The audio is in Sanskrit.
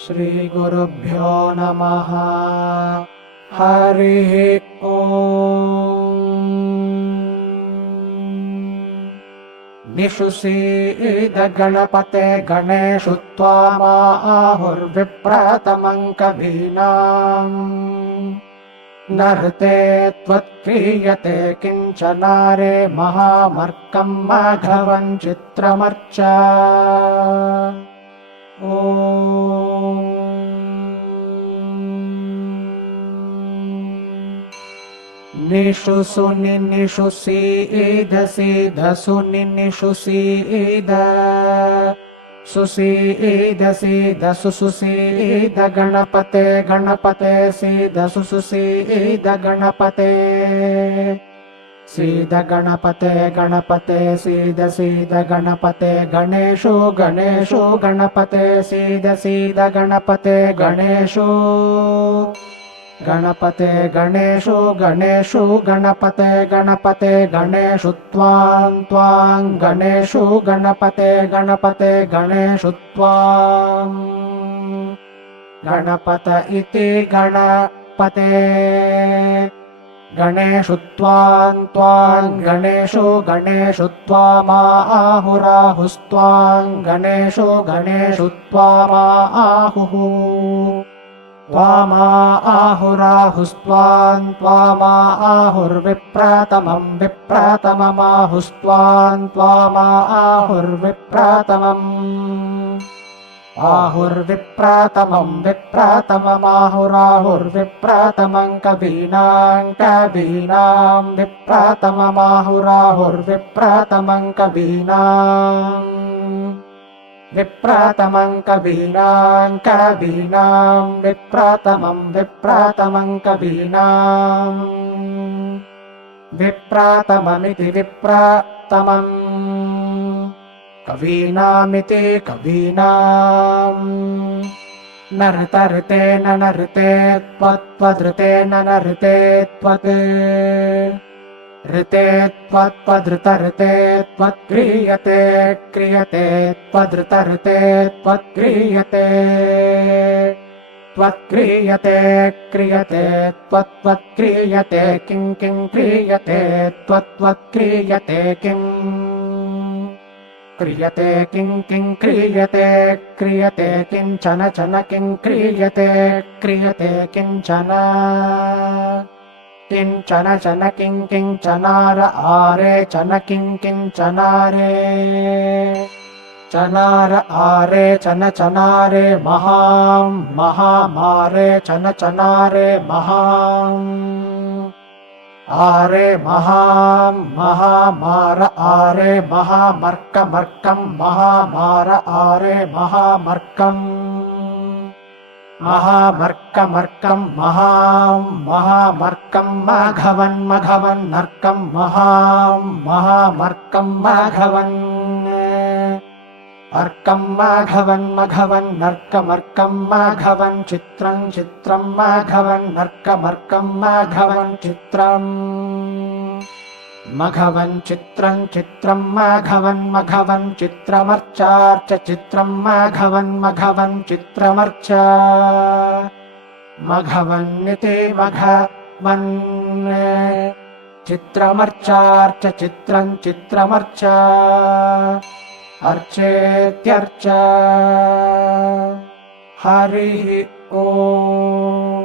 श्रीगुरुभ्यो नमः। हरिः ओम्। निषुसीद गणपते गणेषु त्वामाहुर्विप्रतमं कवीनाम्। नर्ते त्वत्क्रियते किञ्चनारे महामर्कं माघवं चित्रमर्च। निषुसु निषुसीद सीदसु निषुसीद सुसीद सीदसु सुसीद गणपते गणपते सीदसु सुसीद गणपते सीद गणपते गणपते सीद सीद गणपते गणेशो गणेशो गणपते सीद सीद गणपते गणेशो गणपते गणेशो गणेशो गणपते गणपते गणेशु त्वां त्वां गणेशो गणपते गणपते गणेशु त्वां गणपत इति गणपते गणेशु त्वां त्वां गणेशो गणेशु त्वामाहुराहुस्त्वां गणेशो गणेशु त्वामाहुः त्वामाहुराहुस्त्वां त्वामाहुर्विप्रतमं विप्रतममाहुस्त्वां त्वामाहुर्विप्रतमम् आहुर्विप्रतमं विप्रतममाहुराहुर्विप्रतमं कवीनां कवीनां विप्रतममाहुराहुर्विप्रतमं कवीनां विप्रतमं कवीनां कवीनां विप्रतमं विप्रतमं कवीनां विप्रतममिति विप्रतमम् कवीनामिति कवीनाम् नर्तर्ते नर्ते त्वत्त्वधृते नर्ते त्वत् ऋते त्वत्त्वधृतर्ते त्वत्क्रियते क्रियते त्वधृतर्ते त्वत्क्रियते त्वत्क्रियते क्रियते त्वत्त्वत्क्रियते किं किं क्रियते त्वत्त्वत्क्रियते किम् क्रियते किं किं क्रियते क्रियते किञ्चन चन किं क्रियते क्रियते किञ्चन किञ्चन चन किं किञ्चनार आरे चन किं किञ्चनारे चनार आरे चन चनारे महां महामारे चन चनारे महां आरे महां महामार आरे महामर्कमर्कं महामार आरे महामर्कम् महामर्कमर्कं महां महामर्कं माघवन् मघवन्नर्कं महां महामर्कं माघवन् अर्कं माघवन् मघवन्नर्कमर्कं माघवन् चित्रं चित्रं माघवन्नर्कमर्कं माघवन् चित्रम् मघवन् चित्रं चित्रं माघवन् मघवन् चित्रमर्चार्च चित्रं माघवन् मघवन् चित्रमर्च मघवन्निति मघवन् चित्रमर्चार्च चित्रं चित्रमर्च अर्चेत्यर्च हरिः ओम्।